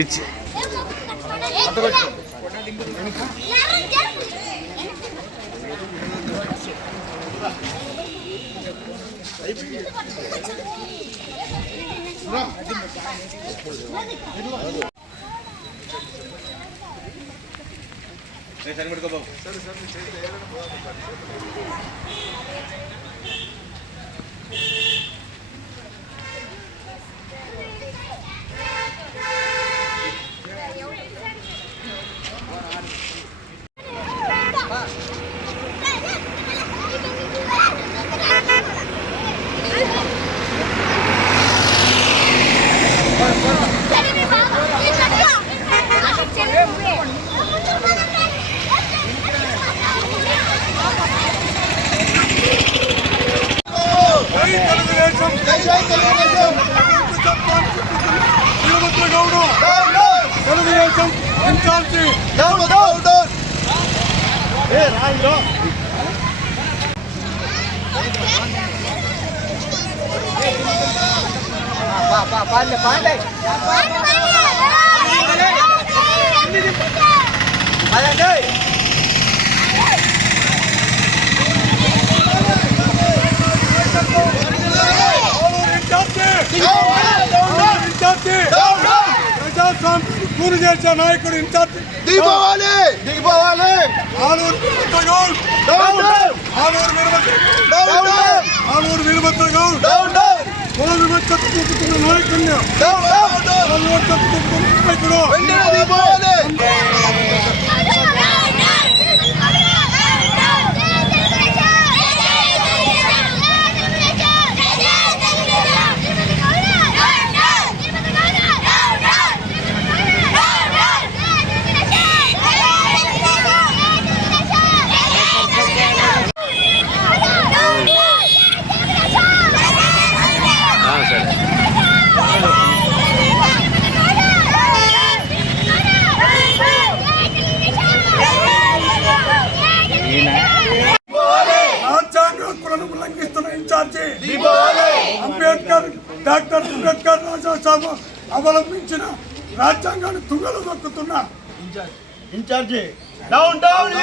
ఇచ్చి జై తెలుగుదేశం జై Telugu Desam Veerabhadra Goud Telugu Desam incharge Aluru incharge Aluru incharge గురి చేసే నాయకుడు ఇన్ఛార్జి. దిగిపోవాలి దిగిపోవాలి ఆలూరు వీరభద్ర గౌడ్ ఆలూరు వీరభద్ర ఆలూరు వీరభద్ర గౌడ్ డౌన్ డౌన్! కుల వివక్ష చూపుతున్న నాయకుడిని. కుల నాయకుడు. ఇన్ఛార్జి అంబేద్కర్ డాక్టర్ అంబేద్కర్ రాజాసాబు అవలంబించిన రాజ్యాంగాన్ని తుంగలు దొక్కుతున్న ఇన్ఛార్జి డౌన్ డౌన్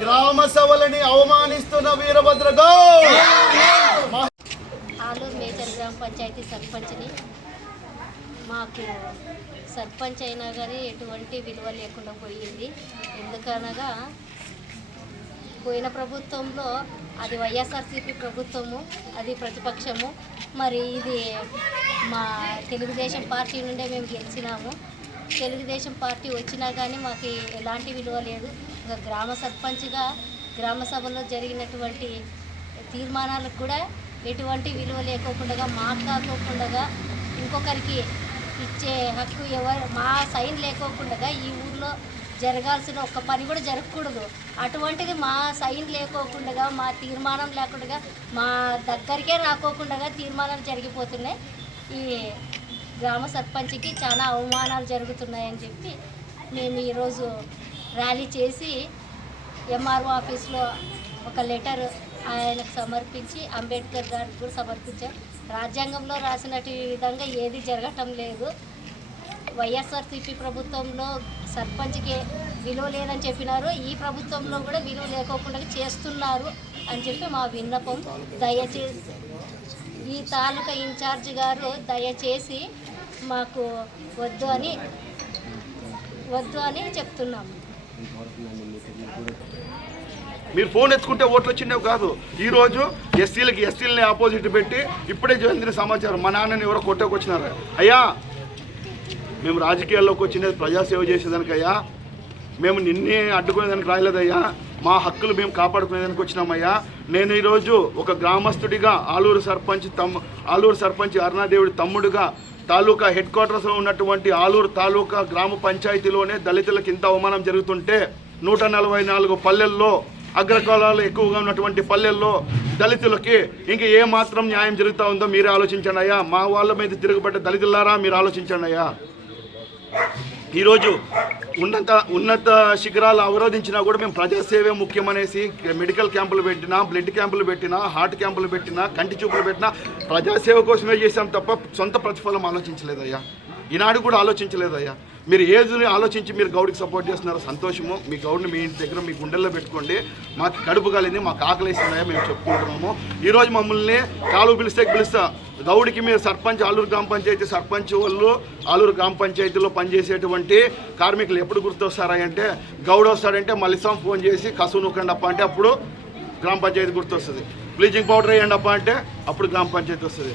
గ్రామ సభలని అవమానిస్తున్న వీరభద్ర గౌడ్ ఆలూరు మేజర్ గ్రామ పంచాయతీ సర్పంచ్ని మాకు సర్పంచ్ అయినా కానీ ఎటువంటి విలువ లేకుండా పోయింది. ఎందుకనగా పోయిన ప్రభుత్వంలో అది వైఎస్ఆర్సీపీ ప్రభుత్వము అది ప్రతిపక్షము. మరి ఇది మా తెలుగుదేశం పార్టీ నుండే మేము గెలిచినాము. తెలుగుదేశం పార్టీ వచ్చినా కానీ మాకు ఎలాంటి విలువ లేదు. ఇంకా గ్రామ సర్పంచ్గా గ్రామ సభలో జరిగినటువంటి తీర్మానాలకు కూడా ఎటువంటి విలువ లేకోకుండా మాకు కాకోకుండా ఇంకొకరికి ఇచ్చే హక్కు ఎవరు మా సైన్ లేకోకుండా ఈ ఊర్లో జరగాల్సిన ఒక్క పని కూడా జరగకూడదు. అటువంటిది మా సైన్ లేకోకుండా మా తీర్మానం లేకుండా మా దగ్గరికే రాకోకుండా తీర్మానాలు జరిగిపోతున్నాయి. ఈ గ్రామ సర్పంచ్కి చాలా అవమానాలు జరుగుతున్నాయని చెప్పి మేము ఈరోజు ర్యాలీ చేసి ఎంఆర్ఓ ఆఫీస్లో ఒక లెటర్ ఆయనకు సమర్పించి అంబేద్కర్ గారికి కూడా సమర్పించాం. రాజ్యాంగంలో రాసినట్టు విధంగా ఏది జరగటం లేదు. వైఎస్ఆర్సీపీ ప్రభుత్వంలో సర్పంచ్కి విలువ లేదని చెప్పినారు. ఈ ప్రభుత్వంలో కూడా విలువ లేకోకుండా చేస్తున్నారు అని చెప్పి మా విన్నపం. దయచేసి ఈ తాలూకా ఇన్ఛార్జ్ గారు దయచేసి మాకు వద్దు అని వద్దు అని చెప్తున్నాము. మీరు ఫోన్ ఎత్తుకుంటే ఓట్లు వచ్చిండేవి కాదు. ఈ రోజు ఎస్సీలకి ఎస్సీలని ఆపోజిట్ పెట్టి ఇప్పుడే జరిగిన సమాచారం. మా నాన్నని ఎవరో కొట్టకొచ్చినారు. అయ్యా మేము రాజకీయాల్లోకి వచ్చినది ప్రజాసేవ చేసేదానికయ్యా. మేము నిన్నే అడ్డుకునేదానికి రాయలేదయ్యా. మా హక్కులు మేము కాపాడుకునేదానికి వచ్చినామయ్యా. నేను ఈరోజు ఒక గ్రామస్తుడిగా ఆలూరు సర్పంచ్ తమ్ ఆలూరు సర్పంచ్ అరుణాదేవుడి తమ్ముడుగా తాలూకా హెడ్ క్వార్టర్స్లో ఉన్నటువంటి ఆలూరు తాలూకా గ్రామ పంచాయతీలోనే దళితులకు ఇంత అవమానం జరుగుతుంటే నూట నలభై నాలుగు పల్లెల్లో అగ్రకులాలు ఎక్కువగా ఉన్నటువంటి పల్లెల్లో దళితులకి ఇంక ఏ మాత్రం న్యాయం జరుగుతూ ఉందో మీరే ఆలోచించండి అయ్యా. మా వాళ్ళ మీద తిరుగుబడ్డ దళితులారా మీరు ఆలోచించండి అయ్యా. ఈరోజు ఉన్నత ఉన్నత శిఖరాలు అవరోధించినా కూడా మేము ప్రజాసేవే ముఖ్యమనేసి మెడికల్ క్యాంపులు పెట్టినా బ్లడ్ క్యాంపులు పెట్టినా హార్ట్ క్యాంపులు పెట్టినా కంటి చూపులు పెట్టినా ప్రజాసేవ కోసమే చేశాం తప్ప సొంత ప్రతిఫలం ఆలోచించలేదయ్యా. ఈనాడు కూడా ఆలోచించలేదయ్యా. మీరు ఏజ్ని ఆలోచించి మీరు గౌడికి సపోర్ట్ చేస్తున్నారో సంతోషము. మీ గౌడ్ని మీ ఇంటి దగ్గర మీ గుండెల్లో పెట్టుకోండి. మాకు కడుపు కాలింది మాకు ఆకలిస్తున్నాయా మేము చెప్పుకుంటున్నాము. ఈరోజు మమ్మల్ని కాలు పిలిస్తే పిలుస్తా గౌడికి మీరు సర్పంచ్ ఆలూరు గ్రామ పంచాయతీ సర్పంచ్ వాళ్ళు ఆలూరు గ్రామ పంచాయతీలో పనిచేసేటువంటి కార్మికులు ఎప్పుడు గుర్తొస్తారా అంటే గౌడ్ వస్తాడంటే మలిసాం ఫోన్ చేసి కసు నొక్కండప్ప అంటే అప్పుడు గ్రామ పంచాయతీ గుర్తొస్తుంది. బ్లీచింగ్ పౌడర్ వేయండి అప్ప అంటే అప్పుడు గ్రామ పంచాయతీ వస్తుంది.